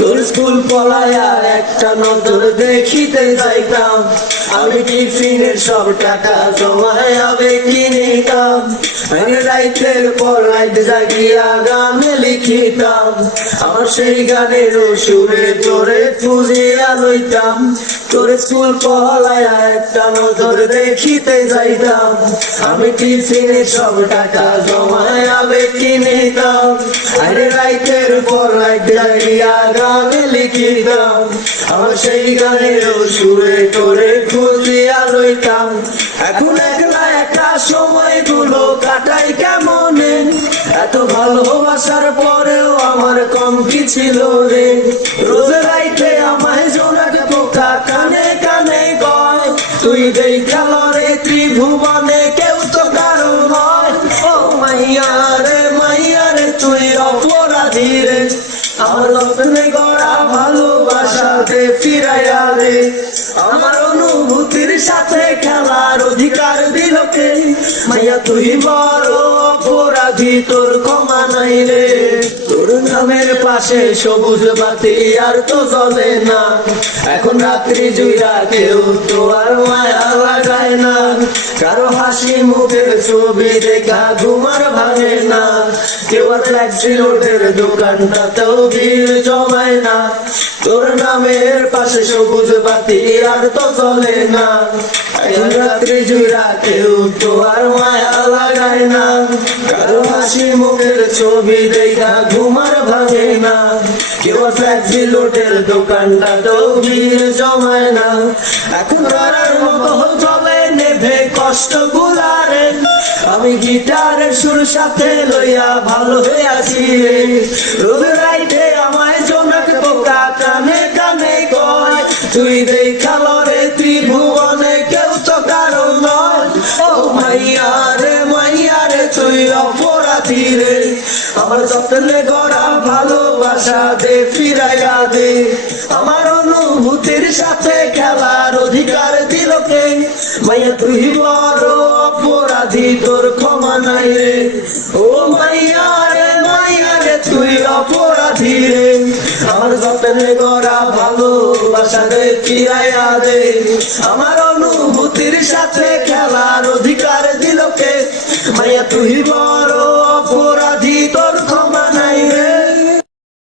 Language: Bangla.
তোর স্কুল পলায়া একটা নজর দেখিতে যাইতাম, আমি টিফিনের সব টাকা জমায়াবে কিনিতাম, আমি রাইতের পর রাইত জাগিয়া গান লিখিতাম, আমার সেই গানের সুরে তোরে খুঁজিয়া লইতাম। তোর স্কুল পলায়া একটা নজর দেখিতে যাইতাম, আমি টিফিনের সব টাকা জমায়াবে কিনিতাম, আরে রাইতের পর রাইত জাগিয়া গান লিখিতাম, আমার সেই গানের সুরে তোরে খুঁজিয়া লইতাম। এখন একলা একা সময়গুলো কাটাই কেমনে, এত ভালোবাসার পরেও আমার কম কি ছিল রে। রোজ রাইতে আমায় জোনাক পোকা কানে কানে কয়, তুই দেখা লরে ত্রিভুবনে কেউ তো কারো নয়। ও মাইয়া রে তুই অপরাধী রে, আমার যত্নে গড়া ভালোবাসাতে ফিরাইয়া দে, আমার অনুভূতির সাথে খেলার অধিকার দিল কে। মাইয়া তুই বড় অপরাধী, তোর ক্ষমা নাই রে। তোর নামের পাশে সবুজ বাতি আর তো জ্বলে না, এখন রাত্রি জুইরা কেউ তো আর মায়া লাগায় না, কারো হাসি মুখের ছবি দেখা ঘুমার ভাঙে না, কেউ আর ট্যাক্সি রোডের দোকানটাতেও ভিড় জমায় না। তোর নামের পাশে সবুজ বাতি আর তো জ্বলে না, এখন রাত্রি জুইরা কেউ তো আর মায়া লাগায় না, কারো হাসি মুখের ছবি দেখা ঘুমার ভাঙে না, কেউ আর ট্যাক্সি রোডের দোকানটাতেও ভিড় জমায় না। এখন রার মতো চলে নেভে কষ্ট গুলারে, আমি গিটারের সুর সাথে লইয়া ভালো হয়ে আছি রে। রোজ রাইতে আমায় জোনাক পোকা কানে কানে কয়, তুই দেখা লরে ত্রিভুবনে কেউ তো কারো নয়। ও মাইয়া রে তুই অপরাধী রে, আমার যত্নে গড়া ভালোবাসা দে ফিরাইয়া দে, আমার অনুভূতির সাথে খেলার অধিকার দিল কে। মাইয়া তুই বড় অপরাধী, তোর ক্ষমা নাই রে। ও মাইয়া রে তুই অপরাধী রে, আমার যত্নে গড়া ভালোবাসা দে ফিরাইয়া দে, আমার অনুভূতির সাথে খেলার অধিকার দিল কে। মাইয়া তুই বড়